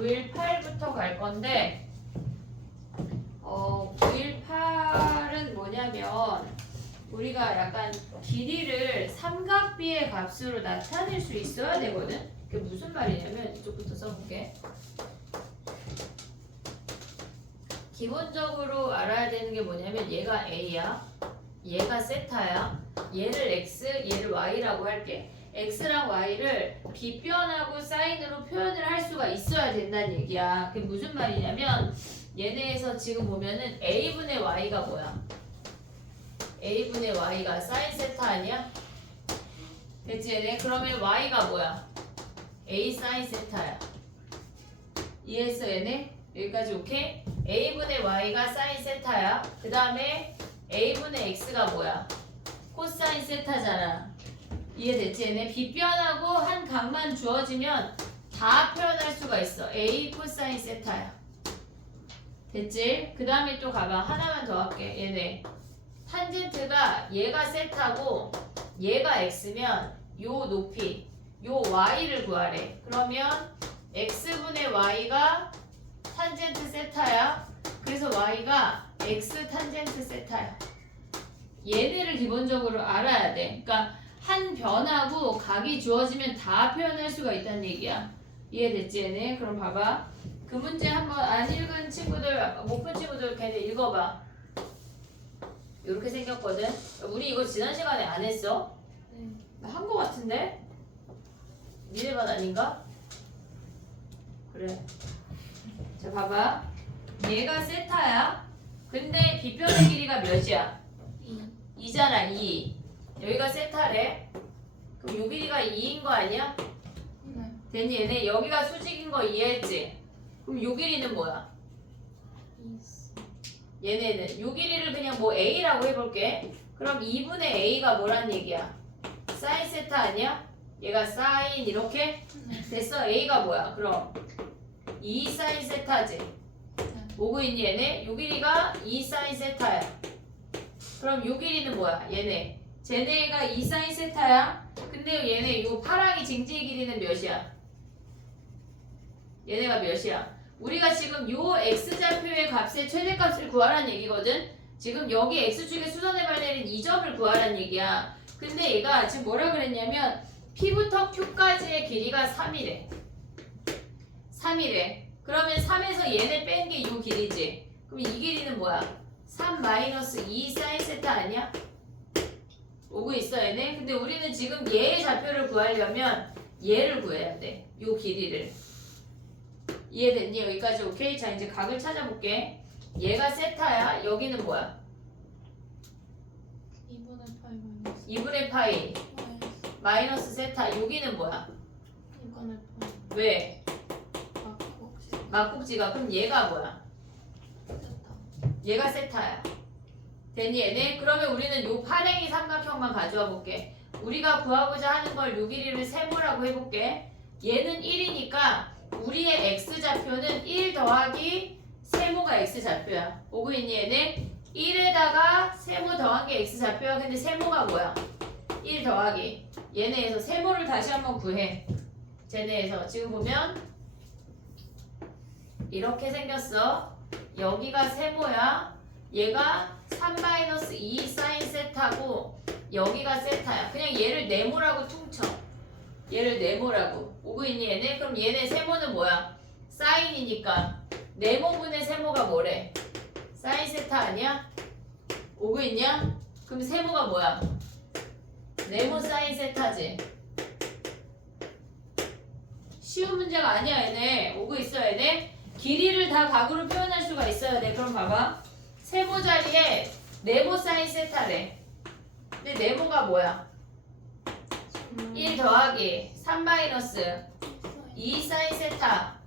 918부터 갈 건데 918은 뭐냐면 우리가 약간 길이를 삼각비의 값으로 나타낼 수 있어야 되거든. 그게 무슨 말이냐면 이쪽부터 써볼게. 기본적으로 알아야 되는 게 뭐냐면 얘가 A야, 얘가 세타야, 얘를 X, 얘를 Y라고 할게. X랑 Y를 빗변하고 사인으로 표현을 할 수가 있어야 된다는 얘기야. 그게 무슨 말이냐면 얘네에서 지금 보면은 A분의 Y가 뭐야? A분의 Y가 사인 세타 아니야? 됐지 얘네? 그러면 Y가 뭐야? A 사인 세타야. 이해했어 얘네? 여기까지 오케이? A분의 Y가 사인 세타야. 그 다음에 A분의 X가 뭐야? 코사인 세타잖아. 이해됐지? 얘네 빗변하고 한 각만 주어지면 다 표현할 수가 있어. A 코사인 세타야. 됐지? 그 다음에 또 가봐. 하나만 더 할게. 얘네 탄젠트가 얘가 세타고 얘가 X면 요 높이 요 Y를 구하래. 그러면 X분의 Y가 탄젠트 세타야. 그래서 Y가 X 탄젠트 세타야. 얘네를 기본적으로 알아야 돼. 그러니까 한 변하고 각이 주어지면 다 표현할 수가 있다는 얘기야. 이해됐지 얘네? 그럼 봐봐. 그 문제 한번 안 읽은 친구들, 못 푼 친구들 걔네 읽어봐. 이렇게 생겼거든. 우리 이거 지난 시간에 안 했어? 나 한 거 같은데? 니네 반 아닌가? 그래. 자 봐봐. 얘가 세타야. 근데 빗변의 길이가 몇이야? 2잖아 2. 여기가 세타래. 그럼 요 길이가 2인 거 아니야? 네. 됐니 얘네? 여기가 수직인 거 이해했지? 그럼 요 길이는 뭐야? 얘네는 요 길이를 그냥 뭐 A라고 해볼게. 그럼 2분의 A가 뭐란 얘기야? 사인 세타 아니야? 얘가 사인 이렇게? 됐어? A가 뭐야? 그럼 2 사인 세타지? 오고 있니 얘네? 요 길이가 2 사인 세타야. 그럼 요 길이는 뭐야? 얘네 쟤네가 2 사인 세타야. 근데 얘네 요 파랑이 징지의 길이는 몇이야? 얘네가 몇이야? 우리가 지금 요 x좌표의 값의 최대값을 구하라는 얘기거든. 지금 여기 x축의 수선의 발내린 이 점을 구하라는 얘기야. 근데 얘가 지금 뭐라 그랬냐면 P부터 Q까지의 길이가 3이래. 3이래. 그러면 3에서 얘네 뺀 게 요 길이지. 그럼 이 길이는 뭐야? 3 마이너스 2 사인 세타 아니야? 오고 있어 얘네? 근데 우리는 지금 얘의 좌표를 구하려면 얘를 구해야 돼. 요 길이를. 이해됐니? 여기까지 오케이? 자 이제 각을 찾아볼게. 얘가 세타야. 여기는 뭐야? 2분의 파이 마이너스 2분의 파이 마이너스 세타. 여기는 뭐야? 2분의 파이 왜? 막국지 막국지가. 그럼 얘가 뭐야? 세타. 얘가 세타야. 됐니 얘네? 그러면 우리는 요 파랭이 삼각형만 가져와 볼게. 우리가 구하고자 하는 걸 요 길이를 세모라고 해볼게. 얘는 1이니까 우리의 x좌표는 1 더하기 세모가 x좌표야. 오고 있니 얘네? 1에다가 세모 더한 게 x좌표야. 근데 세모가 뭐야? 1 더하기 얘네에서 세모를 다시 한번 구해. 쟤네에서 지금 보면 이렇게 생겼어. 여기가 세모야. 얘가 3-2 사인 세타고 여기가 세타야. 그냥 얘를 네모라고 퉁쳐. 얘를 네모라고. 오고 있니 얘네? 그럼 얘네 세모는 뭐야? 사인이니까 네모분의 세모가 뭐래? 사인 세타 아니야? 오고 있냐? 그럼 세모가 뭐야? 네모 사인 세타지. 쉬운 문제가 아니야 얘네. 오고 있어 얘네? 길이를 다 각으로 표현할 수가 있어야 돼. 그럼 봐봐. 세모 자리에 네모 사인 세타래. 근데 네모가 뭐야? 1 더하기 3 마이너스 2 사인 세타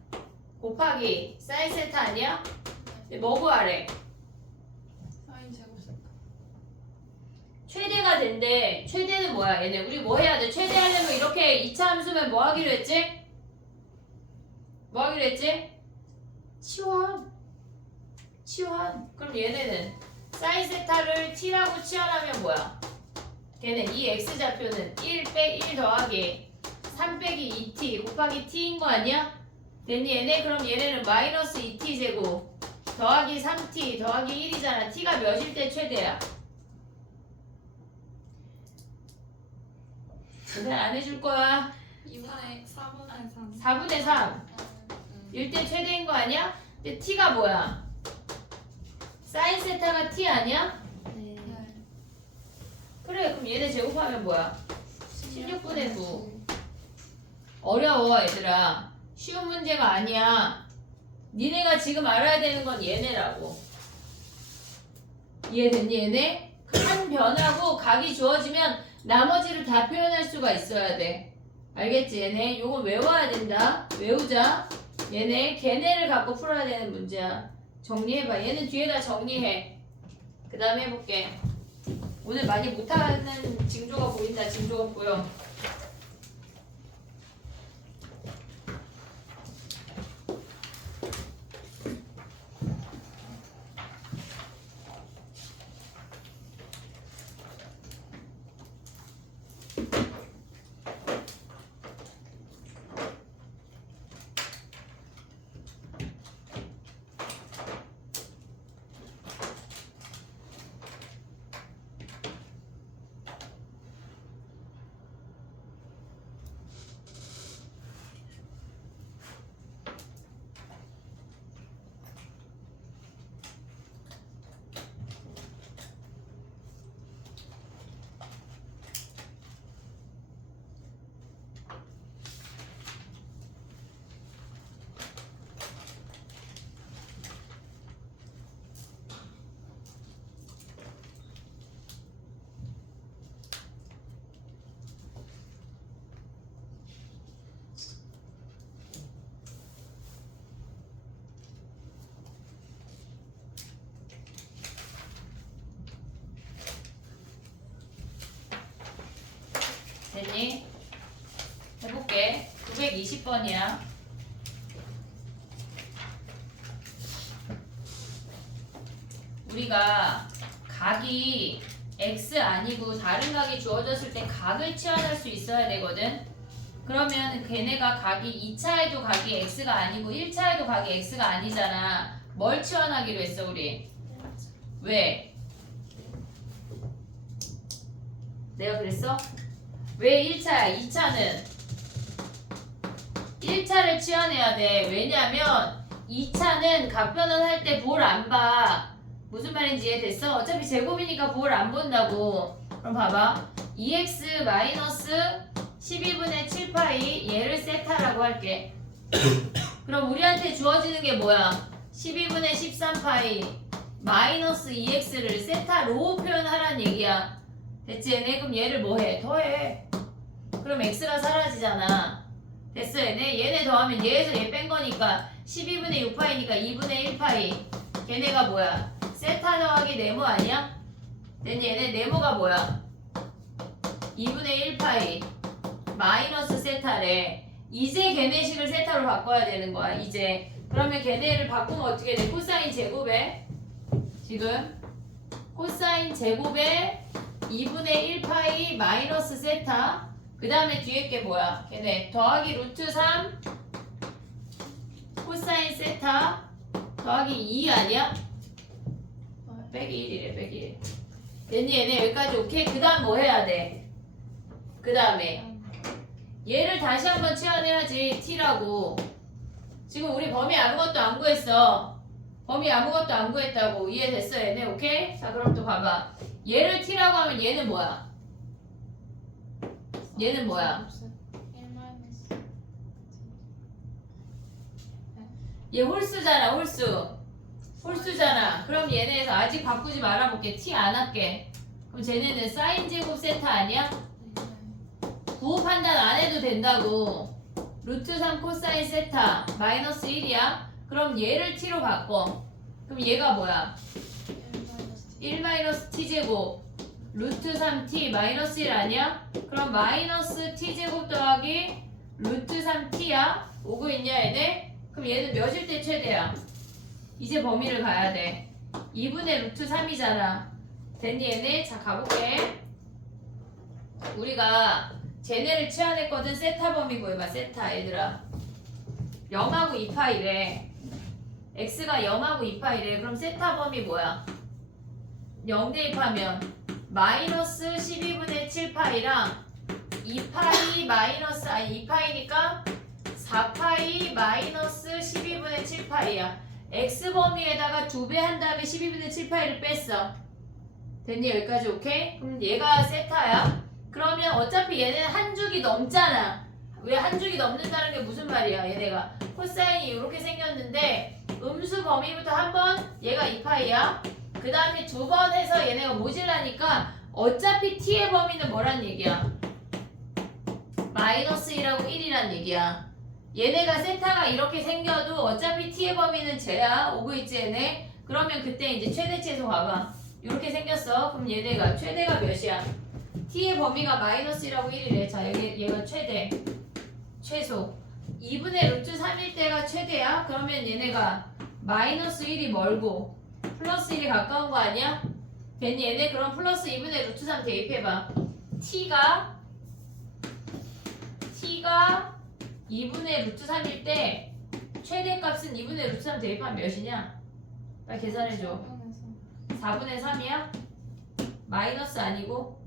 곱하기 사인 세타 아니야? 뭐 구하래? 사인 제곱 세타. 최대가 된대. 최대는 뭐야 얘네? 우리 뭐 해야 돼? 최대하려면 이렇게 2차 함수면 뭐 하기로 했지? 뭐 하기로 했지? 치환. 그럼 얘네는 사인 세타를 t라고 치환하면 뭐야? 걔는 이 x좌표는 1 더하기 3 2t 곱하기 t인 거 아니야? 됐니 얘네? 그럼 얘네는 마이너스 2t 제곱 더하기 3t 더하기 1이잖아. t가 몇일 때 최대야? 계산 안 해줄 거야. 2분의 4분의 3. 4분의 3 1대 최대인 거 아니야? 근데 t가 뭐야? 사인 세타가 t 아니야? 네. 그래 그럼 얘네 제곱하면 뭐야? 16분의 9. 어려워 얘들아. 쉬운 문제가 아니야. 니네가 지금 알아야 되는 건 얘네라고. 이해됐니 얘네? 한 변하고 각이 주어지면 나머지를 다 표현할 수가 있어야 돼. 알겠지 얘네? 요건 외워야 된다. 외우자. 얘네 걔네를 갖고 풀어야 되는 문제야. 정리해봐. 얘는 뒤에다 정리해. 그 다음에 해볼게. 오늘 많이 못하는 징조가 보인다. 징조가 보여. 됐니? 해볼게. 920번이야. 우리가 각이 x 아니고 다른 각이 주어졌을 때 각을 치환할 수 있어야 되거든. 그러면 걔네가 각이 2차에도 각이 x가 아니고 1차에도 각이 x가 아니잖아. 뭘 치환하기로 했어 우리? 왜? 내가 그랬어? 왜 1차야? 2차는 1차를 치환해야 돼. 왜냐면 2차는 각변환할 때 볼 안 봐. 무슨 말인지 이해됐어? 어차피 제곱이니까 볼 안 본다고. 그럼 봐봐. 2x 마이너스 12분의 7파이 얘를 세타라고 할게. 그럼 우리한테 주어지는 게 뭐야? 12분의 13파이 마이너스 2x를 세타로 표현하라는 얘기야. 됐지 얘네? 그럼 얘를 뭐해? 더해. 그럼 x가 사라지잖아. 됐어 얘네? 얘네 더하면 얘에서 얘 뺀 거니까 12분의 6파이니까 2분의 1파이. 걔네가 뭐야? 세타 더하기 네모 아니야? 됐니? 얘네 네모가 뭐야? 2분의 1파이 마이너스 세타래. 이제 걔네식을 세타로 바꿔야 되는 거야 이제. 그러면 걔네를 바꾸면 어떻게 돼? 코사인 제곱에 지금 코사인 제곱에 2분의 1파이 마이너스 세타. 그 다음에 뒤에 게 뭐야? 걔네 더하기 루트 3 코사인 세타 더하기 2 아니야? 빼기 1이래 빼기 1. 됐니 얘네? 여기까지 오케이? 그 다음 뭐 해야 돼? 그 다음에 얘를 다시 한번 치환해야지. t라고. 지금 우리 범위 아무것도 안 구했어. 범위 아무것도 안 구했다고. 이해됐어 얘네? 오케이? 자 그럼 또 봐봐. 얘를 t라고 하면 얘는 뭐야? 얘는 뭐야? 얘 홀수잖아 홀수. 홀수잖아. 그럼 얘네에서 아직 바꾸지 말아볼게. t 안 할게. 그럼 쟤네는 사인 제곱 세타 아니야? 구호 판단 안 해도 된다고. 루트 3 코사인 세타 마이너스 1이야. 그럼 얘를 t로 바꿔. 그럼 얘가 뭐야? 1 마이너스 t제곱 루트 3t 마이너스 1 아니야? 그럼 마이너스 t제곱 더하기 루트 3t야? 오고 있냐 얘네? 그럼 얘는 몇일 때 최대야? 이제 범위를 가야 돼. 2분의 루트 3이잖아. 됐니 얘네? 자 가볼게. 우리가 쟤네를 치환했거든. 세타 범위 구해봐. 세타 얘들아. 0하고 2파이래. x가 0하고 2파이래. 그럼 세타 범위 뭐야? 0 대입하면 마이너스 12분의 7파이랑 2파이 마이너스 2파이니까 4파이 마이너스 12분의 7파이야. x 범위에다가 2배 한 다음에 12분의 7파이를 뺐어. 됐니? 여기까지 오케이? 그럼 얘가 세타야. 그러면 어차피 얘는 한 주기 넘잖아. 왜 한 주기 넘는다는 게 무슨 말이야? 얘네가 코사인이 이렇게 생겼는데 음수 범위부터 한 번 얘가 2파이야. 그 다음에 두 번 해서 얘네가 모질라니까 어차피 t의 범위는 뭐란 얘기야? 마이너스 1하고 1이란 얘기야. 얘네가 세타가 이렇게 생겨도 어차피 t의 범위는 쟤야. 오고 있지 얘네. 그러면 그때 이제 최대치에서 봐봐. 이렇게 생겼어. 그럼 얘네가 최대가 몇이야? t의 범위가 마이너스 1하고 1이래. 자 여기 얘가 최대. 최소. 2분의 루트 3일 때가 최대야. 그러면 얘네가 마이너스 1이 멀고 플러스 1이 가까운 거 아니야? 괜히 얘네 그럼 플러스 2분의 루트 3 대입해봐. t가 2분의 루트 3일 때 최대값은 2분의 루트 3 대입하면 몇이냐? 빨리 계산해줘. 4분의 3이야? 마이너스 아니고?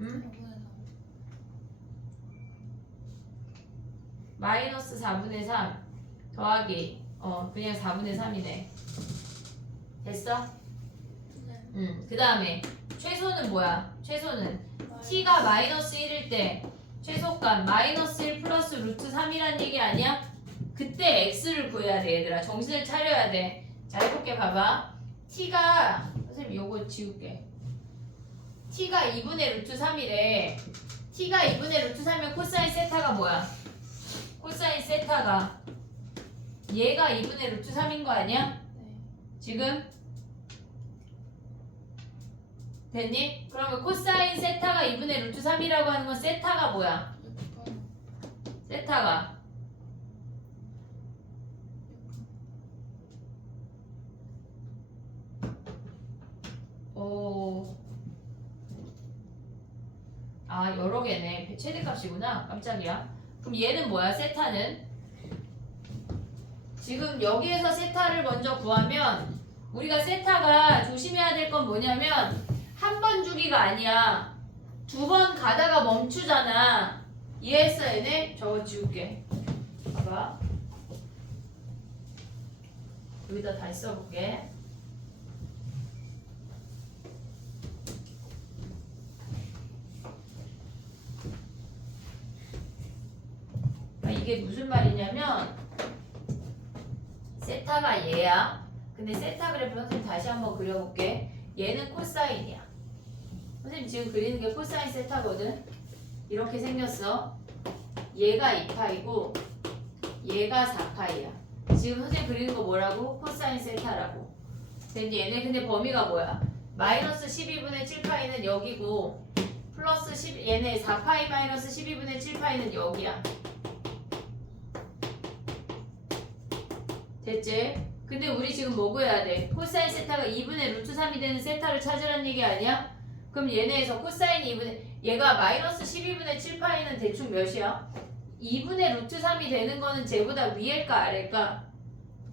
응? 마이너스 4분의 3 더하기 그냥 4분의 3이네. 됐어? 그 다음에 최소는 뭐야? 최소는 t가 마이너스 1일 때 최소값 마이너스 1 플러스 루트 3이란 얘기 아니야? 그때 x를 구해야 돼 얘들아. 정신을 차려야 돼. 자 해볼게. 봐봐. t가 선생님 요거 지울게. t가 2분의 루트 3이래. t가 2분의 루트 3이면 코사인 세타가 뭐야? 코사인 세타가 얘가 2분의 루트 3인 거 아니야? 지금? 됐니? 그러면 코사인 세타가 2분의 루트 3이라고 하는 건 세타가 뭐야? 세타가 여러 개네. 최대값이구나. 깜짝이야. 그럼 얘는 뭐야? 세타는? 지금 여기에서 세타를 먼저 구하면 우리가 세타가 조심해야 될 건 뭐냐면 한 번 주기가 아니야. 두 번 가다가 멈추잖아. 이해했어 얘네? 저거 지울게. 봐봐. 여기다 다시 써볼게. 이게 무슨 말이냐면 세타가 얘야. 근데 세타 그래프 선생님 다시 한번 그려볼게. 얘는 코사인이야. 선생님 지금 그리는 게 코사인 세타거든. 이렇게 생겼어. 얘가 2파이고 얘가 4파이야. 지금 선생님 그리는 거 뭐라고? 코사인 세타라고. 근데 얘네 근데 범위가 뭐야? 마이너스 12분의 7파이는 여기고 플러스 10 얘네 4파이 마이너스 12분의 7파이는 여기야. 됐지? 근데 우리 지금 뭐 구해야 돼? 코사인 세타가 2분의 루트 3이 되는 세타를 찾으라는 얘기 아니야? 그럼 얘네에서 코사인이 2분의 얘가 마이너스 12분의 7파이는 대충 몇이야? 2분의 루트 3이 되는 거는 쟤보다 위일까 아래일까?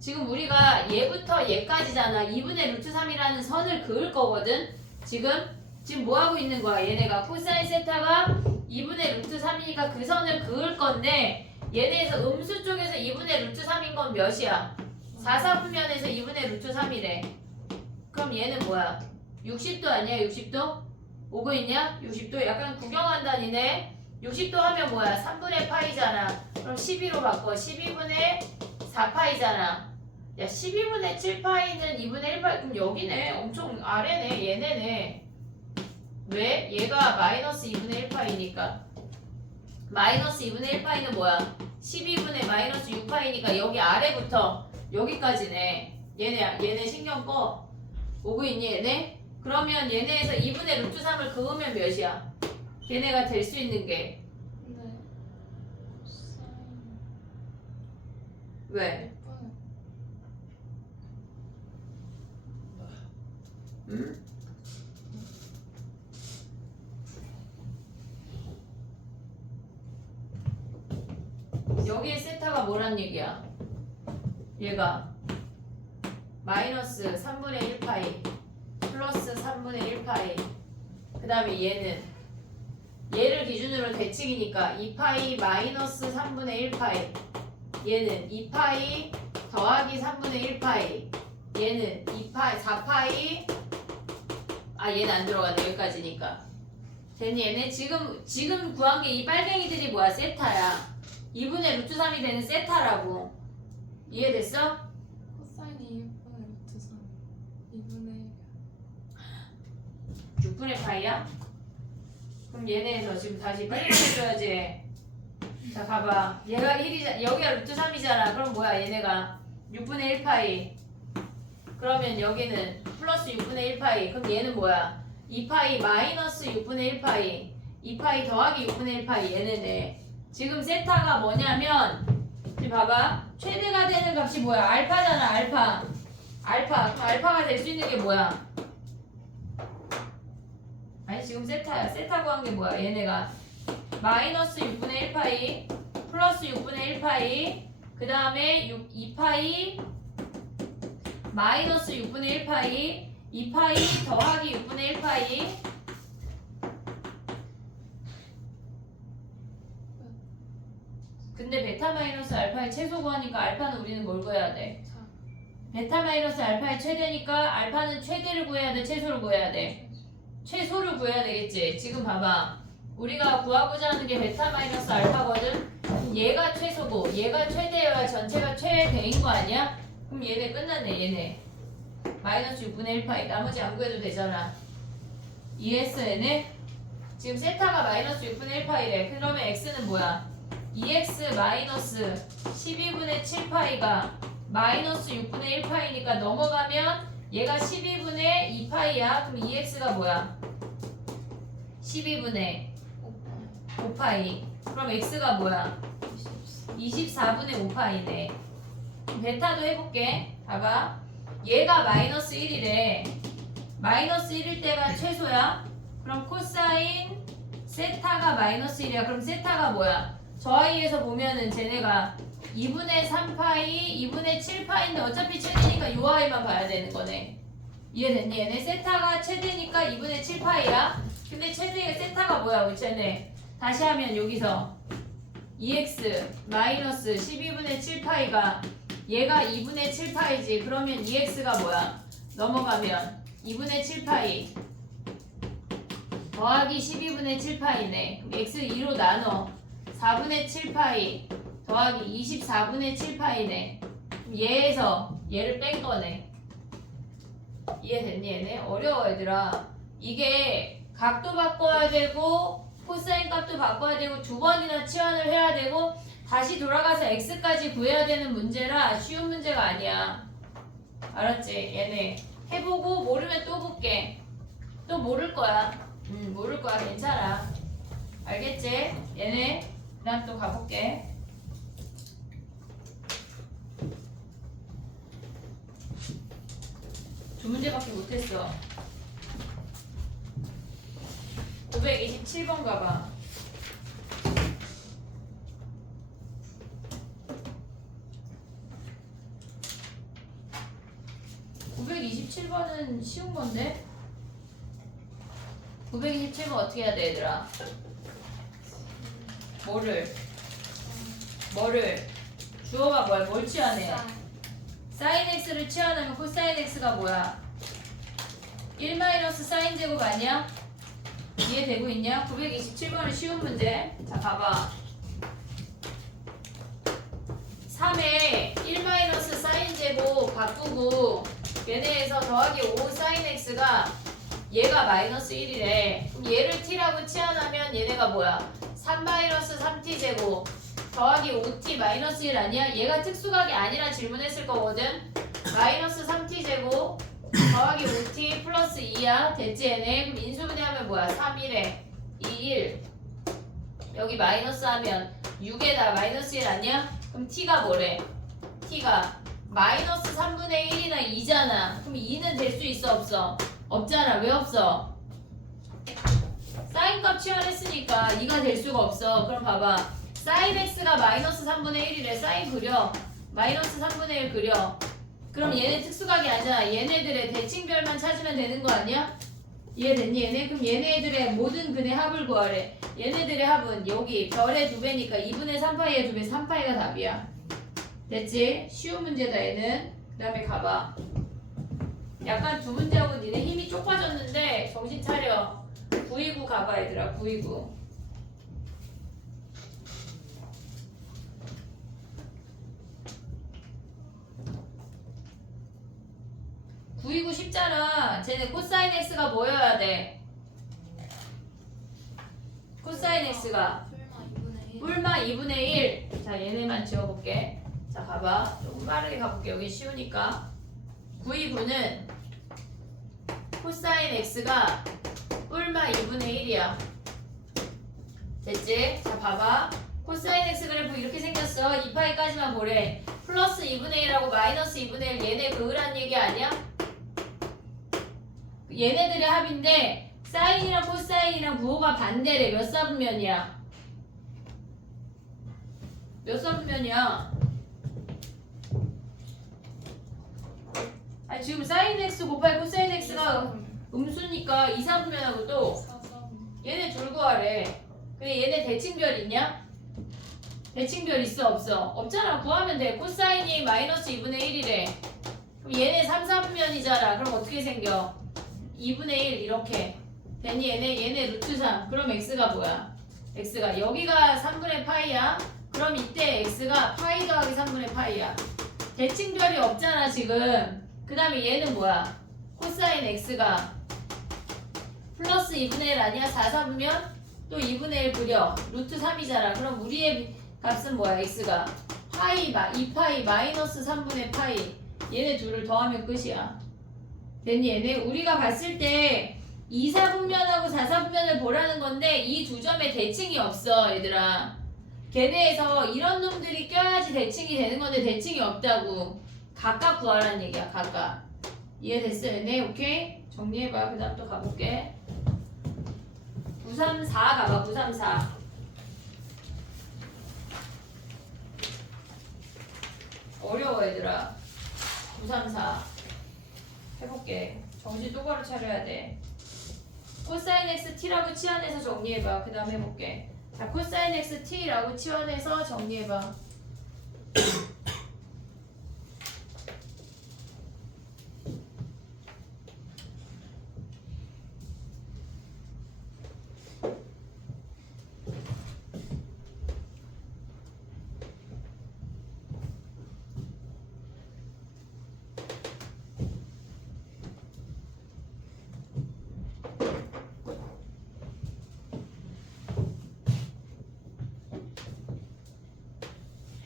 지금 우리가 얘부터 얘까지잖아. 2분의 루트 3이라는 선을 그을 거거든? 지금 뭐 하고 있는 거야? 얘네가 코사인 세타가 2분의 루트 3이니까 그 선을 그을 건데 얘네에서 음수 쪽에서 2분의 루트 3인 건 몇이야? 4사분면에서 2분의 루트 3이래. 그럼 얘는 뭐야? 60도 아니야? 60도? 오고 있냐? 60도 약간 구경한다니네. 60도 하면 뭐야? 3분의 파이잖아. 그럼 12로 바꿔. 12분의 4파이잖아. 야 12분의 7파이는 2분의 1파이. 그럼 여기네. 엄청 아래네. 얘네네. 왜? 얘가 마이너스 2분의 1파이니까. 마이너스 2분의 1파이는 뭐야? 12분의 마이너스 6파이니까 여기 아래부터 여기까지네. 얘네 신경 꺼. 오고 있니 얘네? 그러면 얘네에서 2분의 루트 3을 그으면 몇이야? 걔네가 될 수 있는 게 왜? 응? 여기에 세타가 뭐란 얘기야? 얘가 마이너스 3분의 1파이 플러스 3분의 1파이 그 다음에 얘를 기준으로 대칭이니까 2파이 마이너스 3분의 1파이 얘는 2파이 더하기 3분의 1파이 얘는 2파이 4파이 얘는 안 들어가네 여기까지니까 됐니 얘네? 지금 구한 게 이 빨갱이들이 뭐야? 세타야 2분의 루트 3이 되는 세타라고 이해됐어? 코사인이 6분의 루트 3 2분의 6분의 파이야? 그럼 얘네에서 지금 다시 빨리 해줘야지. 자 봐봐 얘가 1이자 여기가 루트 3이잖아. 그럼 뭐야 얘네가 6분의 1파이 그러면 여기는 플러스 6분의 1파이 그럼 얘는 뭐야 2파이 마이너스 6분의 1파이 2파이 더하기 6분의 1파이 얘네네. 지금 세타가 뭐냐면 지금 봐봐 최대가 되는 값이 뭐야 알파잖아. 알파 그럼 알파가 될 수 있는 게 뭐야 아니 지금 세타야. 세타 구한 게 뭐야 얘네가 마이너스 6분의 1파이 플러스 6분의 1파이 그 다음에 2파이 마이너스 6분의 1파이 2파이 더하기 6분의 1파이 근데 베타 마이너스 알파의 최소 구하니까 알파는 우리는 뭘 구해야 돼? 4 베타 마이너스 알파의 최대니까 알파는 최대를 구해야 돼? 최소를 구해야 돼? 최소를 구해야 되겠지. 지금 봐봐 우리가 구하고자 하는 게 베타 마이너스 알파거든. 얘가 최소고 얘가 최대여야 전체가 최대인 거 아니야? 그럼 얘네 끝났네. 얘네 마이너스 6분의 1파이 나머지 안 구해도 되잖아. 이해했어 얘네? 지금 세타가 마이너스 6분의 1파이래. 그러면 x는 뭐야? 2x 마이너스 12분의 7파이가 마이너스 6분의 1파이니까 넘어가면 얘가 12분의 2파이야. 그럼 2x가 뭐야? 12분의 5파이. 그럼 x가 뭐야? 24분의 5파이네. 베타도 해볼게. 봐봐. 얘가 마이너스 1이래. 마이너스 1일 때가 최소야. 그럼 코사인 세타가 마이너스 1이야. 그럼 세타가 뭐야? 저 아이에서 보면은 쟤네가 2분의 3파이, 2분의 7파인데 어차피 최대니까 요 아이만 봐야 되는 거네. 이해됐니? 얘네 세타가 최대니까 2분의 7파이야. 근데 최대의 세타가 뭐야? 우리 쟤네 다시 하면 여기서 2x 마이너스 12분의 7파이가 얘가 2분의 7파이지. 그러면 2x가 뭐야? 넘어가면 2분의 7파이 더하기 12분의 7파이네. 그럼 x 2로 나눠 4분의 7파이 더하기 24분의 7파이네. 그럼 얘에서 얘를 뺀 거네. 이해됐니 얘네? 어려워 얘들아. 이게 각도 바꿔야 되고 코사인 값도 바꿔야 되고 두 번이나 치환을 해야 되고 다시 돌아가서 x까지 구해야 되는 문제라 쉬운 문제가 아니야. 알았지? 얘네 해보고 모르면 또 볼게. 또 모를 거야. 모를 거야. 괜찮아. 알겠지? 얘네 그다음 또 가볼게. 두 문제밖에 못했어. 927번 가봐. 927번은 쉬운 건데? 927번 어떻게 해야 돼, 얘들아? 뭐를? 주어가 뭐야? 뭘 치환해? 사인 x를 치환하면 코사인 x가 뭐야? 1 마이너스 사인 제곱 아니야? 이해되고 있냐? 927번은 쉬운 문제. 자, 봐봐. 3에 1 마이너스 사인 제곱 바꾸고 얘네에서 더하기 5 사인 x가 얘가 마이너스 1이래. 그럼 얘를 t라고 치환하면 얘네가 뭐야? 3 마이너스 3t 제곱 더하기 5t 마이너스 1 아니야? 얘가 특수각이 아니라 질문했을 거거든. 마이너스 3t 제곱 더하기 5t 플러스 2야. 됐지 얘네? 그럼 인수분해하면 뭐야? 3, 1에 2, 1 여기 마이너스 하면 6에다 마이너스 1 아니야? 그럼 t가 뭐래? t가 마이너스 3분의 1이나 2잖아. 그럼 2는 될 수 있어 없어? 없잖아. 왜 없어? 사인값 치환했으니까 2가 될 수가 없어. 그럼 봐봐. 사인 x가 마이너스 3분의 1이래. 사인 그려. 마이너스 3분의 1 그려. 그럼 얘네 특수각이 아니잖아. 얘네들의 대칭별만 찾으면 되는 거 아니야? 이해됐니 얘네? 그럼 얘네들의 모든 근의 합을 구하래. 얘네들의 합은 여기 별의 2배니까 2분의 3파이의 2배 3파이가 답이야. 됐지? 쉬운 문제다 얘는. 그 다음에 가봐. 약간 두 문제하고 니네 힘이 쪽 빠졌는데 정신 차려. 929 가봐 얘들아. 929. 929 쉽잖아. 쟤네 코사인 x가 뭐여야 돼? 코사인 x가 뿔마 2분의 1. 자 얘네만 지워볼게. 자 가봐. 조금 빠르게 가볼게. 여기 쉬우니까. 929는 코사인 x가 뿔마 2분의 1이야. 됐지? 자 봐봐. 코사인 x 그래프 이렇게 생겼어. 2파이까지만 보래. 플러스 2분의 1하고 마이너스 2분의 1 얘네 그으란 얘기 아니야? 얘네들의 합인데 사인이랑 코사인이랑 부호가 반대래. 몇 사분면이야? 몇 사분면이야? 아니 지금 사인 x 곱하기 코사인 x가 음수니까 2, 4분면하고 또 얘네 둘 구하래. 근데 얘네 대칭별 있냐? 대칭별 있어 없어? 없잖아. 구하면 돼. 코사인이 마이너스 2분의 1이래. 그럼 얘네 3, 4분면이잖아. 그럼 어떻게 생겨? 2분의 1 이렇게 됐니? 얘네 루트 3. 그럼 x가 뭐야? x가 여기가 3분의 파이야. 그럼 이때 x가 파이 더하기 3분의 파이야. 대칭별이 없잖아 지금. 그 다음에 얘는 뭐야? 코사인 x가 플러스 2분의 1 아니야? 4, 4분면? 또 2분의 1 그려. 루트 3이잖아. 그럼 우리의 값은 뭐야? x가 파이 2파이 마이너스 3분의 파이. 얘네 둘을 더하면 끝이야. 됐니? 얘네 우리가 봤을 때 2, 4분면하고 4, 4분면을 보라는 건데 이 두 점에 대칭이 없어 얘들아. 걔네에서 이런 놈들이 껴야지 대칭이 되는 건데 대칭이 없다고. 각각 구하라는 얘기야. 각각. 이해됐어 얘네? 오케이? 정리해봐. 그 다음 또 가볼게. 934 가봐. 934. 어려워 얘들아. 934 해볼게. 정신 똑바로 차려야 돼. 코사인 x t라고 치환해서 정리해봐. 그 다음 해볼게. 자, 코사인 x t라고 치환해서 정리해봐.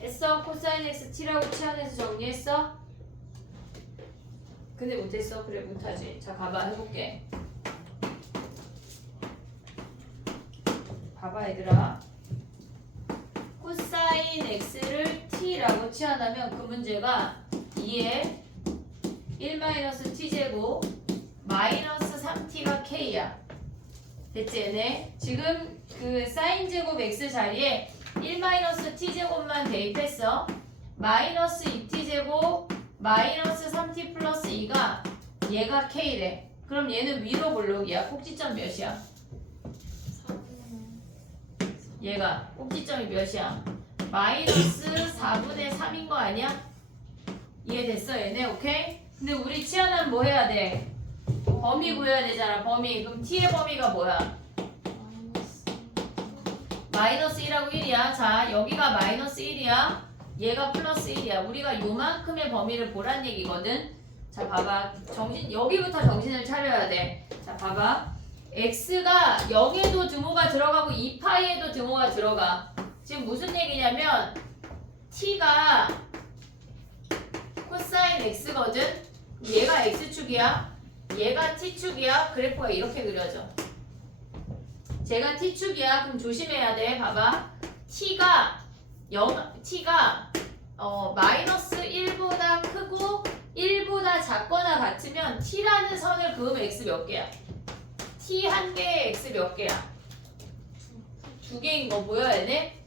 했어? 코사인 x t라고 치환해서 정리했어? 근데 못했어? 그래 못하지. 자 가봐 해볼게. 봐봐 얘들아. 코사인 x를 t라고 치환하면 그 문제가 2에 1-t제곱 마이너스 3t가 k야. 됐지 얘네? 지금 그 사인 제곱 x 자리에 1-t제곱만 대입했어. 마이너스 2t제곱 마이너스 3t 플러스 2가 얘가 k래. 그럼 얘는 위로 볼록이야. 꼭지점 몇이야? 얘가 꼭지점이 몇이야? 마이너스 4분의 3인 거 아니야? 이해됐어 얘네? 오케이? 근데 우리 치환하면 뭐 해야 돼? 범위 구해야 되잖아. 범위. 그럼 t의 범위가 뭐야? 마이너스 1하고 1이야. 자, 여기가 마이너스 1이야. 얘가 플러스 1이야. 우리가 요만큼의 범위를 보란 얘기거든. 자, 봐봐. 여기부터 정신을 차려야 돼. 자, 봐봐. x가 0에도 등호가 들어가고 2파이에도 등호가 들어가. 지금 무슨 얘기냐면 t가 코사인 x거든. 얘가 x축이야. 얘가 t축이야. 그래프가 이렇게 그려져. 제가 t축이야. 그럼 조심해야 돼. 봐봐. t가 마이너스 1보다 크고 1보다 작거나 같으면 t라는 선을 그으면 x 몇 개야? t 한 개에 x 몇 개야? 두 개인 거 보여 얘네?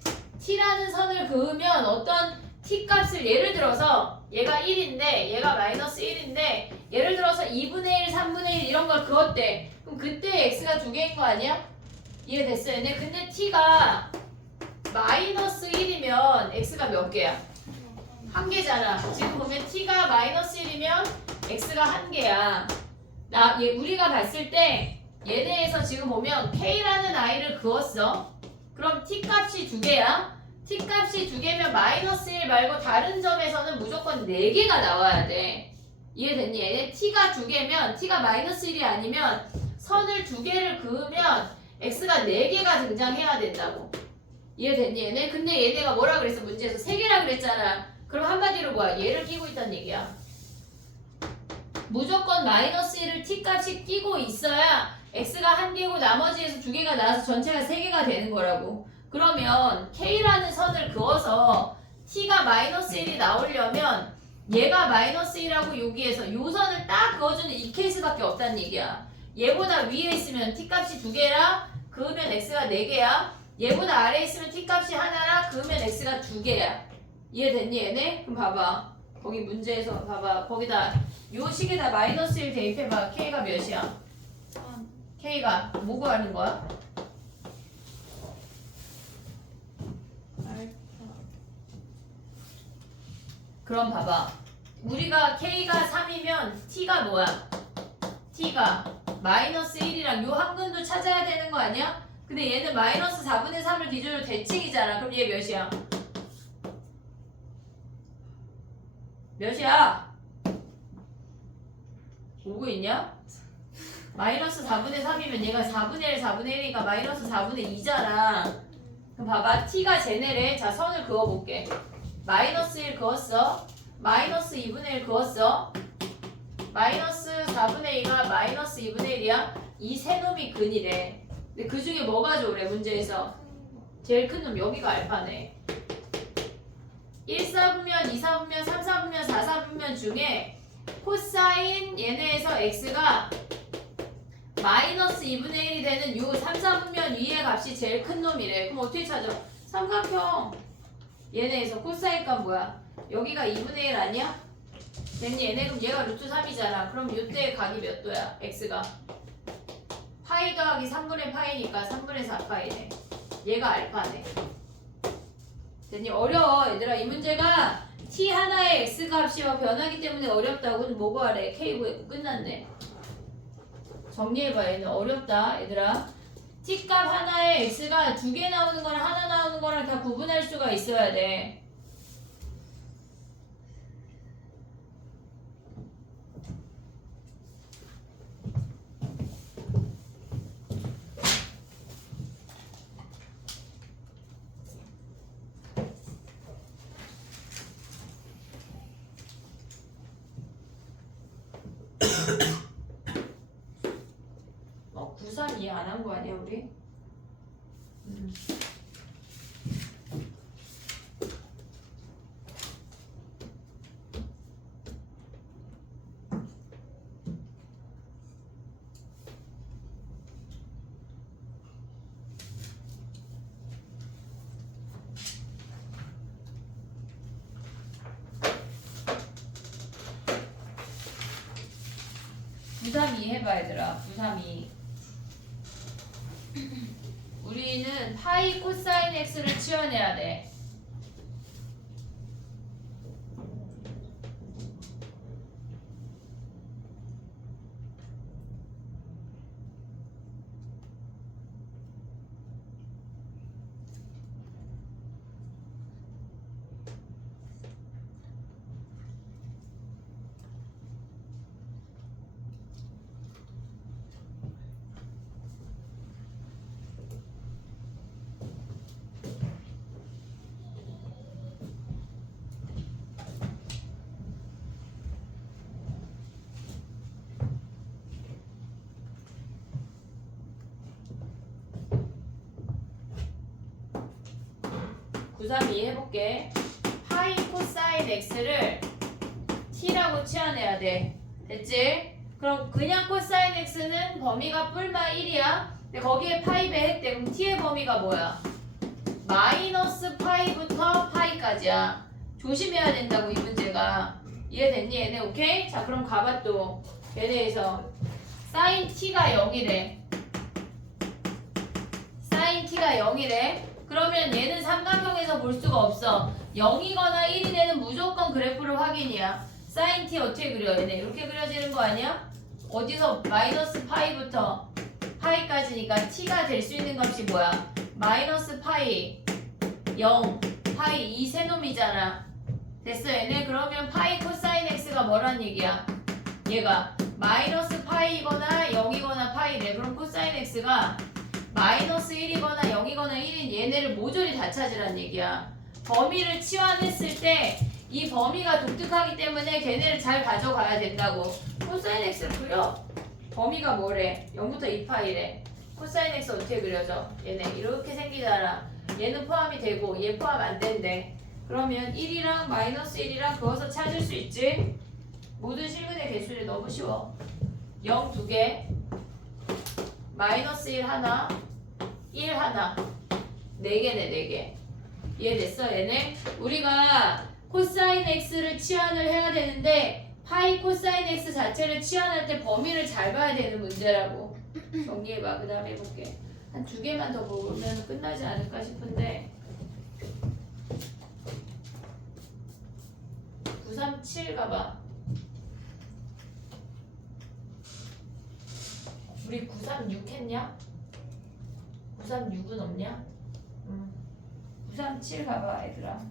t라는 선을 그으면 어떤 t 값을 예를 들어서 얘가 1인데 얘가 마이너스 1인데 예를 들어서 2분의 1, 3분의 1 이런 걸 그었대. 그럼 그때 x가 두 개인 거 아니야? 이해됐어 얘네? 근데 t가 마이너스 1이면 x가 몇 개야? 한 개잖아. 지금 보면 t가 마이너스 1이면 x가 한 개야. 우리가 봤을 때 얘네에서 지금 보면 k라는 i를 그었어. 그럼 t 값이 두 개야. t 값이 두 개면 마이너스 1 말고 다른 점에서는 무조건 4개가 나와야 돼. 이해됐니? 얘네 t가 두 개면 t가 마이너스 1이 아니면 선을 두 개를 그으면 x가 4개가 등장해야 된다고. 이해됐니 얘네? 근데 얘네가 뭐라 그랬어? 문제에서 3개라 그랬잖아. 그럼 한마디로 뭐야? 얘를 끼고 있다는 얘기야. 무조건 마이너스 1을 t 값이 끼고 있어야 x가 한 개고 나머지에서 두 개가 나와서 전체가 3개가 되는 거라고. 그러면 k라는 선을 그어서 t가 마이너스 1이 나오려면 얘가 마이너스 1하고 여기에서 요 선을 딱 그어주는 이 케이스밖에 없다는 얘기야. 얘보다 위에 있으면 t 값이 두 개라 그으면 x가 4개야. 얘보다 아래에 있으면 t 값이 하나라 그으면 x가 두 개야. 이해됐니 얘네? 그럼 봐봐. 거기 문제에서 봐봐. 거기다 요 식에다 마이너스 1 대입해봐. k가 몇이야? k가 뭐 구하는 거야? 그럼 봐봐. 우리가 k가 3이면 t가 뭐야? t가 마이너스 1이랑 요 한근도 찾아야 되는 거 아니야? 근데 얘는 마이너스 4분의 3을 기준으로 대칭이잖아. 그럼 얘 몇이야? 몇이야? 오고 있냐? 마이너스 4분의 3이면 얘가 4분의 1, 4분의 1이니까 마이너스 4분의 2잖아. 그럼 봐봐. t가 쟤네래. 자, 선을 그어볼게. 마이너스 1 그었어. 마이너스 2분의 1 그었어. 마이너스 4분의 2가 마이너스 2분의 1이야. 이 세 놈이 근이래. 근데 그 중에 뭐가 좋으래 문제에서? 제일 큰 놈 여기가 알파네. 1사분면, 2사분면, 3사분면, 4사분면 중에 코사인 얘네에서 x가 마이너스 2분의 1이 되는 요 3사분면 위의 값이 제일 큰 놈이래. 그럼 어떻게 찾아? 삼각형 얘네에서 코사인 값 뭐야? 여기가 2분의 1 아니야? 됐니? 얘네 그럼 얘가 루트 3이잖아. 그럼 요때 각이 몇 도야? x가 파이 더하기 3분의 파이니까 3분의 4파이네. 얘가 알파네. 됐니? 어려워 얘들아. 이 문제가 t 하나의 x 값이 막 변하기 때문에 어렵다고. 뭐 구하래? k 구했고 끝났네. 정리해봐. 얘는 어렵다 얘들아. t 값 하나에 x가 두 개 나오는 거랑 하나 나오는 거랑 다 구분할 수가 있어야 돼. 뭐 932 이해 안 한 거 아니야 우리? (932) 해봐 얘들아. 932 우리는 파이 코사인 x를 치워내야 돼. (932) 해볼게. 파이 코사인 x를 t라고 치환해야 돼. 됐지? 그럼 그냥 코사인 x는 범위가 뿔마 1이야. 근데 거기에 파이 배했대. 그럼 t의 범위가 뭐야? 마이너스 파이부터 파이까지야. 조심해야 된다고 이 문제가. 이해됐니 얘네? 오케이? 자 그럼 가봐 또. 얘네에서 사인 t가 0이래. 사인 t가 0이래. 그러면 얘는 삼각형에서 볼 수가 없어. 0이거나 1이 되는 무조건 그래프를 확인이야. 사인 t 어떻게 그려? 얘네 이렇게 그려지는 거 아니야? 어디서 마이너스 파이부터 파이까지니까 t가 될 수 있는 값이 뭐야? 마이너스 파이 0 파이 이 세 놈이잖아. 됐어 얘네? 그러면 파이 코사인 x가 뭐란 얘기야? 얘가 마이너스 파이이거나 0이거나 파이래. 그럼 코사인 x가 마이너스 1이거나 0이거나 1인 얘네를 모조리 다 찾으란 얘기야. 범위를 치환했을 때 이 범위가 독특하기 때문에 걔네를 잘 가져가야 된다고. 코사인 x를 그려. 범위가 뭐래? 0부터 2파이래. 코사인 x 어떻게 그려져? 얘네 이렇게 생기잖아. 얘는 포함이 되고 얘 포함 안 된대. 그러면 1이랑 마이너스 1이랑 그어서 찾을 수 있지? 모든 실근의 개수를 너무 쉬워. 0 2개, 마이너스 1 하나, 1 하나, 4개네 4개. 이해됐어 얘네? 우리가 코사인 x를 치환을 해야 되는데 파이 코사인 x 자체를 치환할 때 범위를 잘 봐야 되는 문제라고. 정리해봐. 그 다음에 해볼게. 한 2개만 더 보면 끝나지 않을까 싶은데 937 가봐. 우리 936 했냐? 936은 없냐? 937 가봐 얘들아.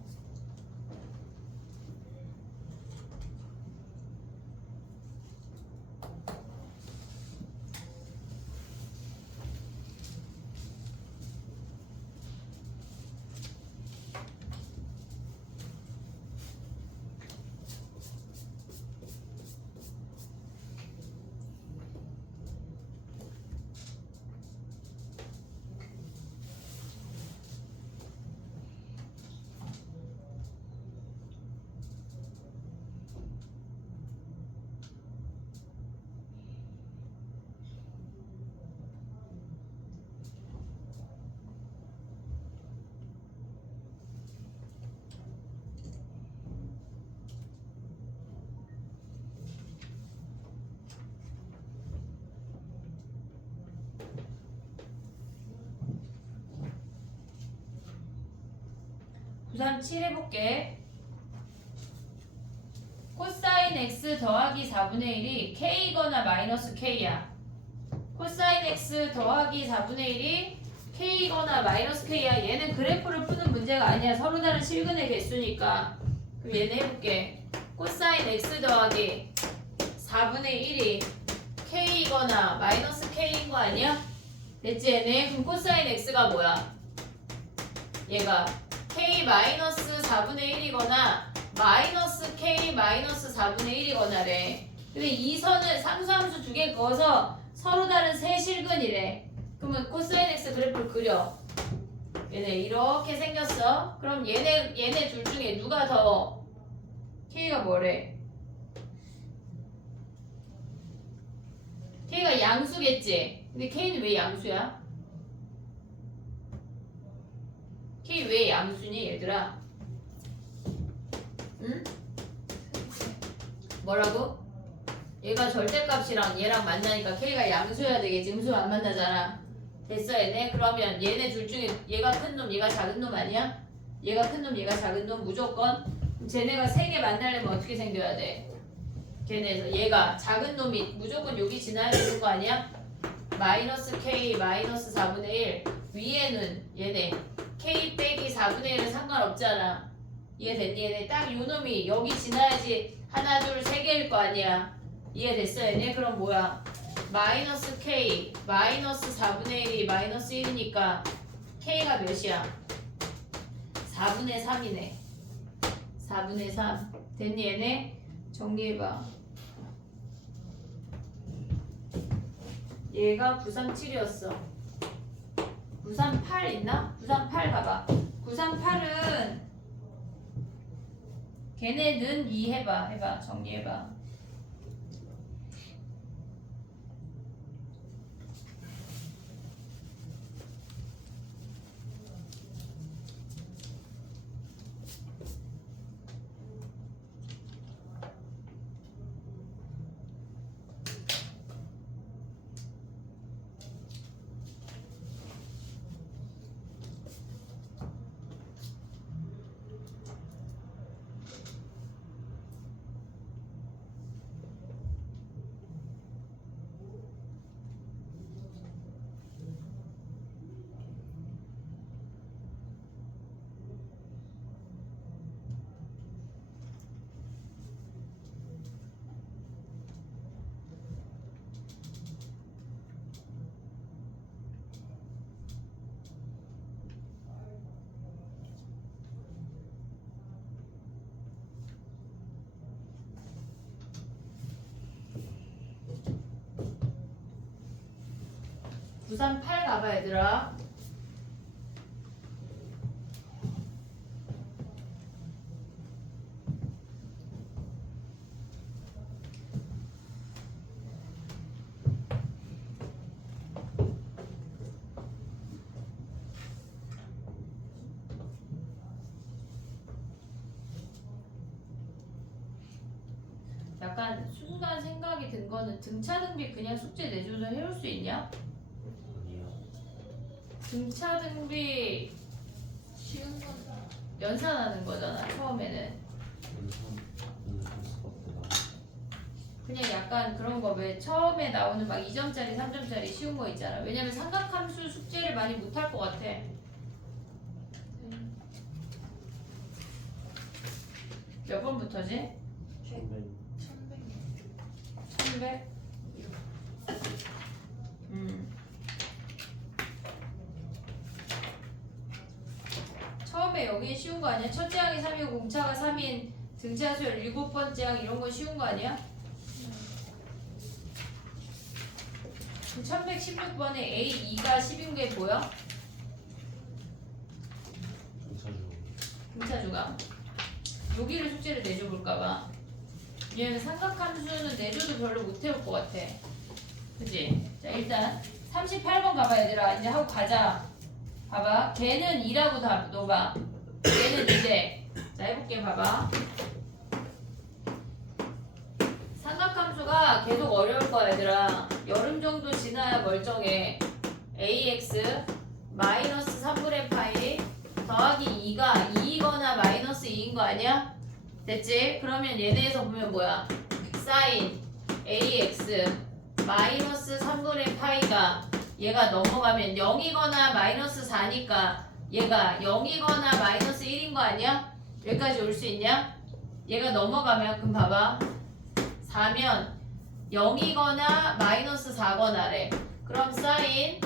우선 7 해볼게. 코사인 x 더하기 4분의 1이 k이거나 마이너스 k야. 코사인 x 더하기 4분의 1이 k이거나 마이너스 k야. 얘는 그래프를 푸는 문제가 아니야. 서로 다른 실근의 개수니까. 그럼 얘는 해볼게. 코사인 x 더하기 4분의 1이 k이거나 마이너스 k인 거 아니야? 됐지 얘네? 그럼 코사인 x가 뭐야? 얘가 k 마이너스 4분의 1이거나 마이너스 k 마이너스 4분의 1이거나래. 근데 이 선을 상수함수 두 개 그어서 서로 다른 세 실근이래. 그러면 코사인 x 그래프를 그려. 얘네 이렇게 생겼어. 그럼 얘네 둘 중에 누가 더 k가 뭐래? k가 양수겠지. 근데 k는 왜 양수야? k 왜 양수니 얘들아? 응? 뭐라고? 얘가 절대값이랑 얘랑 만나니까 k가 양수여야 되겠지. 음수 안 만나잖아. 됐어 얘네? 그러면 얘네 둘 중에 얘가 큰 놈 얘가 작은 놈 아니야? 얘가 큰 놈 얘가 작은 놈 무조건? 그럼 쟤네가 세 개 만나려면 어떻게 생겨야 돼? 걔네에서 얘가 작은 놈이 무조건 여기 지나야 되는 거 아니야? 마이너스 k 마이너스 4분의 1 위에는 얘네 k 빼기 4분의 1은 상관없잖아. 이해됐니? 얘네 딱 요놈이 여기 지나야지 하나 둘 세 개일 거 아니야. 이해됐어 얘네? 그럼 뭐야? 마이너스 k 마이너스 4분의 1이 마이너스 1이니까 k가 몇이야? 4분의 3이네. 4분의 3 됐니 얘네? 정리해봐. 얘가 937이었어. 938 있나? 938 가봐. 938은 걔네는 2 해봐. 정리해봐. 938 가봐 얘들아. 약간 순간 생각이 든 거는 등차등비 그냥 숙제 내줘서 해올 수 있냐? 아니요. 등차등비 쉬운 건 연산하는 거잖아 처음에는. 연산 수밖에 나. 그냥 약간 그런 거 왜 처음에 나오는 막 2점짜리 3점짜리 쉬운 거 있잖아. 왜냐면 삼각함수 숙제를 많이 못 할 것 같아. 몇 번부터지? 1100. 1100. 1100? 처음에 여기 쉬운 거 아니야? 첫째 항이 3이고 공차가 3인 등차수열 7번째 항 이런 건 쉬운 거 아니야? 1116번에 A2가 10인 게 보여? 중차주. 등차주가 여기를 숙제를 내줘 볼까봐. 얘는 삼각함수는 내줘도 별로 못 해올 것 같아. 그치? 자 일단 38번 가봐 얘들아. 이제 하고 가자. 봐봐. 걔는 2라고 다 넣어봐. 걔는 2대. 자 해볼게. 봐봐. 삼각함수가 계속 어려울 거야 얘들아. 여름 정도 지나야 멀쩡해. ax 마이너스 3분의 파이 더하기 2가 2이거나 마이너스 2인 거 아니야? 됐지? 그러면 얘네에서 보면 뭐야? 사인 ax 마이너스 3분의 파이가 얘가 넘어가면 0이거나 마이너스 4니까 얘가 0이거나 마이너스 1인 거 아니야? 여기까지 올 수 있냐? 얘가 넘어가면 그럼 봐봐. 4면 0이거나 마이너스 4거나래. 그럼 사인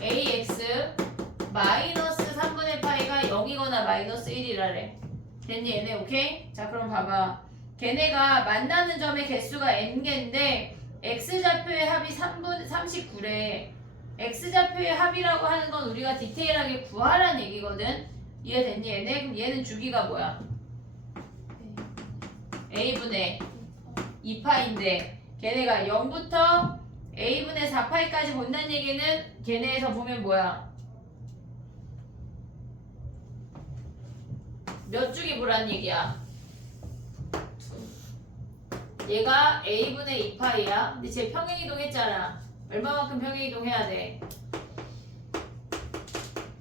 ax 마이너스 3분의 파이가 0이거나 마이너스 1이라래. 됐니 얘네? 오케이? 자 그럼 봐봐. 걔네가 만나는 점의 개수가 n개인데 x좌표의 합이 39래. x좌표의 합이라고 하는 건 우리가 디테일하게 구하라는 얘기거든. 이해됐니 얘네? 그럼 얘는 주기가 뭐야? a분의 2파인데 걔네가 0부터 a분의 4파이까지 본다는 얘기는 걔네에서 보면 뭐야? 몇 주기 보란 얘기야? 얘가 a분의 2파이야. 근데 쟤 평행이동 했잖아. 얼마만큼 평행이동 해야 돼?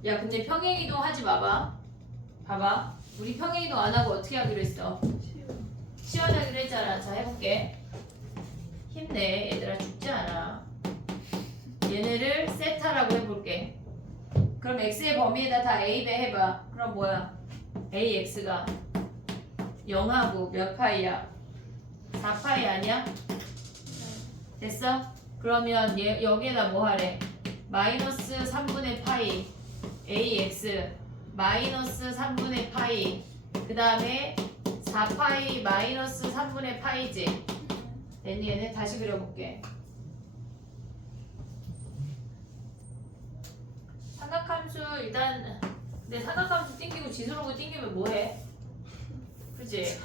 야 근데 평행이동 하지 마봐. 봐봐. 우리 평행이동 안 하고 어떻게 하기로 했어? 시원하기로 했잖아. 자 해볼게. 힘내 얘들아. 죽지 않아. 얘네를 세타라고 해볼게. 그럼 x의 범위에다 다 a배 해봐. 그럼 뭐야? ax가 0하고 몇 파이야? 4파이 아니야? 됐어? 그러면 얘 여기에다 뭐 하래? 마이너스 3분의 파이 ax 마이너스 3분의 파이 그 다음에 4파이 마이너스 3분의 파이지. 됐니 얘네? 다시 그려볼게. 삼각함수 일단 근데 삼각함수 띵기고 지수로고 띵기면 뭐해? 그치?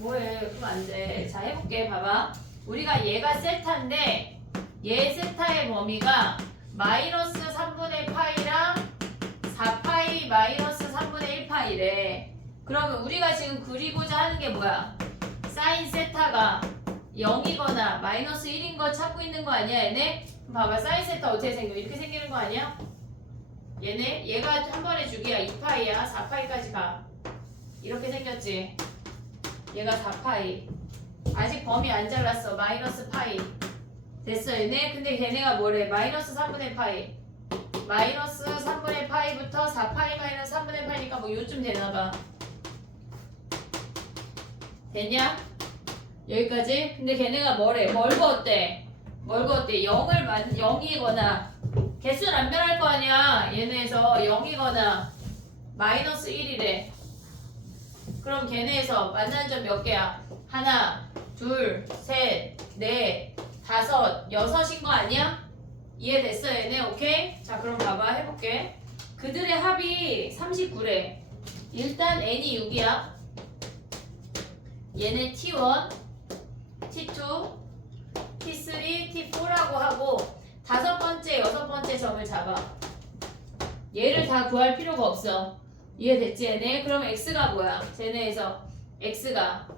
뭐해? 그럼 안 돼. 자 해볼게. 봐봐. 우리가 얘가 세타인데 얘 세타의 범위가 마이너스 3분의 파이랑 4파이 마이너스 3분의 1파이래. 그러면 우리가 지금 그리고자 하는 게 뭐야? 사인 세타가 0이거나 마이너스 1인 거 찾고 있는 거 아니야 얘네? 그럼 봐봐. 사인 세타 어떻게 생겨? 이렇게 생기는 거 아니야? 얘네? 얘가 한 번에 주기야 2파이야. 4파이까지 가. 이렇게 생겼지? 얘가 4파이. 아직 범위 안 잘랐어. 마이너스 파이. 됐어 얘네? 근데 걔네가 뭐래? 마이너스 3분의 파이. 마이너스 3분의 파이부터 4파이 마이너스 3분의 파이니까 뭐 요쯤 되나봐. 됐냐? 여기까지? 근데 걔네가 뭐래? 뭘 그었대? 0이거나 개수는 안 변할 거 아니야. 얘네에서 0이거나 마이너스 1이래. 그럼 걔네에서 만나는 점 몇 개야? 하나, 둘, 셋, 넷, 다섯, 여섯인 거 아니야? 이해됐어 얘네? 오케이? 자 그럼 봐봐 해볼게. 그들의 합이 39래. 일단 n이 6이야. 얘네 t1, t2, t3, t4라고 하고 다섯 번째, 여섯 번째 점을 잡아. 얘를 다 구할 필요가 없어. 이해됐지 얘네? 그럼 x가 뭐야? 쟤네에서 x가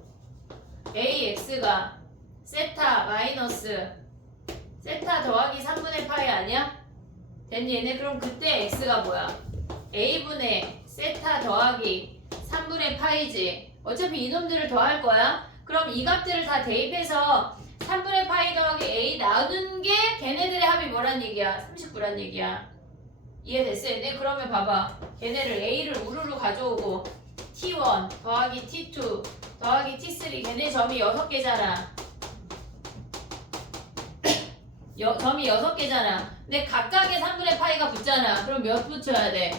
ax가 세타 마이너스 세타 더하기 3분의 파이 아니야? 됐니 얘네? 그럼 그때 x가 뭐야? a분의 세타 더하기 3분의 파이지. 어차피 이놈들을 더할 거야. 그럼 이 값들을 다 대입해서 3분의 파이 더하기 a 나눈 게 걔네들의 합이 뭐란 얘기야? 39란 얘기야. 이해됐어 얘네? 그러면 봐봐. 걔네를 a를 우르르 가져오고 t1 더하기 t2 더하기 t3 걔네 점이 6개잖아. 점이 6개잖아. 근데 각각의 3분의 파이가 붙잖아. 그럼 몇 붙여야 돼?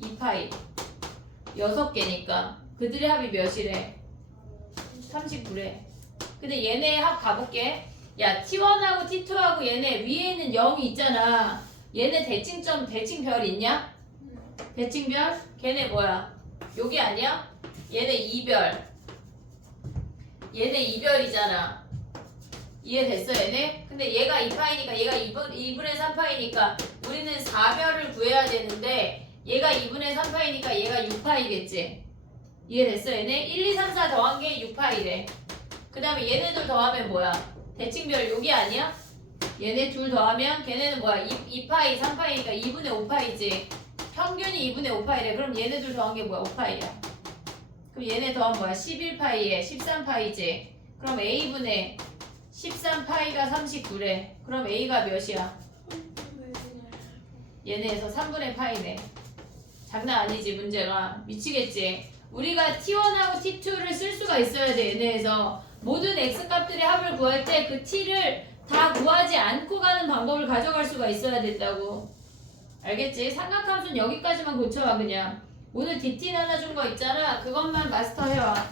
2파이. 6개니까. 그들의 합이 몇이래? 39래. 근데 얘네 합 가볼게. 야, T1하고 T2하고 얘네 위에 있는 0이 있잖아. 얘네 대칭점, 대칭별 있냐? 대칭별? 걔네 뭐야? 여기 아니야? 얘네 2별. 얘네 2별이잖아. 이해됐어 얘네? 근데 얘가 2파이니까 얘가 2분의 3파이니까 우리는 4별을 구해야 되는데 얘가 2분의 3파이니까 얘가 6파이겠지? 이해됐어 얘네? 1, 2, 3, 4 더한 게 6파이래. 그 다음에 얘네들 더하면 뭐야? 대칭별 여기 아니야? 얘네 둘 더하면 걔네는 뭐야? 2파이, 3파이니까 2분의 5파이지. 평균이 2분의 5파이래. 그럼 얘네 둘 더한 게 뭐야? 5파이야. 그럼 얘네 더하면 뭐야? 11파이에 13파이지. 그럼 A분의 13파이가 39래. 그럼 A가 몇이야? 얘네에서 3분의 파이네. 장난 아니지 문제가. 미치겠지? 우리가 T1하고 T2를 쓸 수가 있어야 돼 얘네에서. 모든 X값들의 합을 구할 때 그 T를 다 구하지 않고 가는 방법을 가져갈 수가 있어야 된다고. 알겠지? 삼각함수는 여기까지만 고쳐와 그냥. 오늘 DT 나눠준 거 있잖아. 그것만 마스터해와.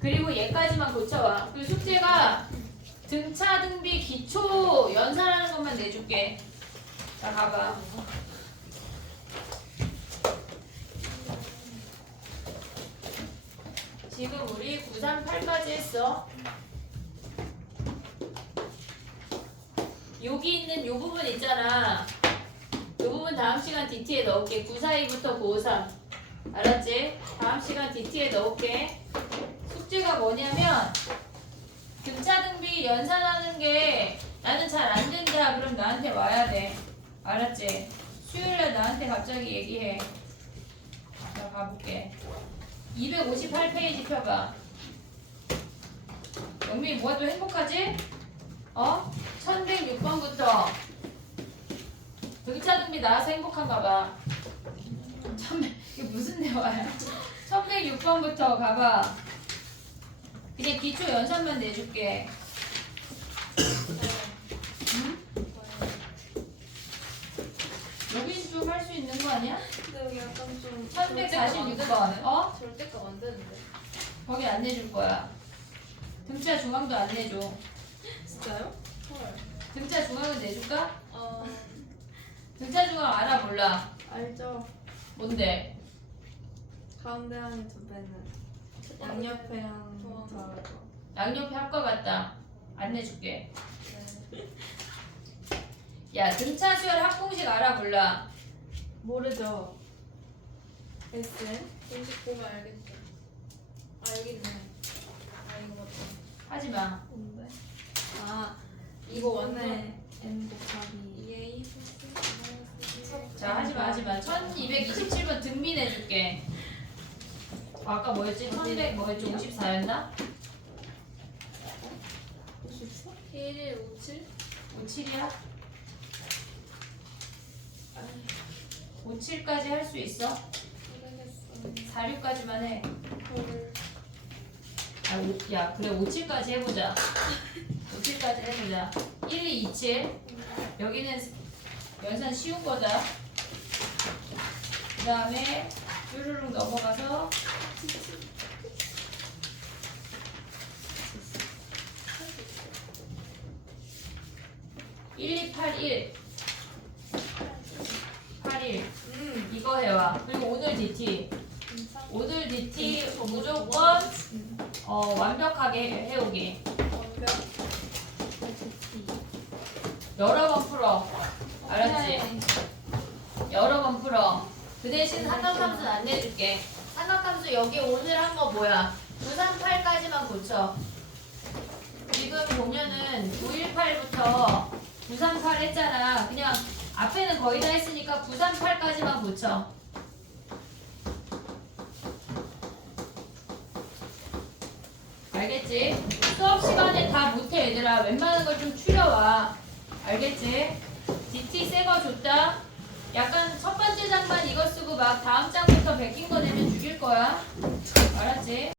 그리고 얘까지만 고쳐와. 그리고 숙제가 등차 등비 기초 연산하는 것만 내줄게. 자 가봐. 지금 우리 938까지 했어. 여기 있는 요 부분 있잖아. 요 부분 다음 시간 DT에 넣을게. 942부터 953. 알았지? 다음 시간 DT에 넣을게. 숙제가 뭐냐면 등차 등비 연산하는 게 나는 잘 안 된다. 그럼 나한테 와야 돼. 알았지? 수요일날 나한테 갑자기 얘기해. 나 가볼게. 258페이지 펴봐. 영민이 뭐가 또 행복하지? 1106번부터 등차 등비 나와서 행복한가 봐. 이게 무슨 대화야? 1106번부터 가봐. 그냥 기초 연산만 내줄게. 응? 여긴 좀 할 수 있는 거 아니야? 근데 여기 약간 좀 1146번. 절대값 안 되는데. 거기 안 내줄 거야. 등차 중앙도 안 내줘. 진짜요? 헐. 등차 중앙은 내줄까? 어 등차 중앙 알아 몰라? 알죠. 뭔데? 가운데 항이 두 배는 양옆에 항 더하고. 양옆에 합과 같다. 안 내줄게. 네. 야 등차 수열 합공식 알아 몰라? 모르죠. SN? 공식 보면 알겠죠. 아 여기 있네. 아 이거 맞다. 하지 마. 뭔데? 아 이거 원래 N 곱하기 2A 자 하지 마 하지 마. 1227번 등비 내줄게. 아까 뭐였지? 1100 뭐였지? 54였나? 54? 1, 57? 57이야? 57까지 할 수 있어? 모르겠어. 46까지만 해. 헐. 야 그래 57까지 해보자. 57까지 해보자. 1, 2, 27 여기는 연산 쉬운 거다. 그 다음에 쭈루룩 넘어가서 1281 81 이거 해와. 그리고 오늘 DT 오늘 DT 무조건 완벽하게 해오기. 완벽. 여러 번 풀어. 알았지? 네. 여러 번 풀어. 그 대신 삼각함수는 안 내줄게. 삼각함수 여기 오늘 한 거 뭐야? 938까지만 고쳐. 지금 보면은 918부터 938 했잖아. 그냥 앞에는 거의 다 했으니까 938까지만 고쳐. 알겠지? 수업 시간에 다 못해 얘들아. 웬만한 걸 좀 추려와. 알겠지? DT 새 거 줬다. 약간 첫 번째 장만 이거 쓰고 막 다음 장부터 베낀 거 내면 죽일 거야. 알았지?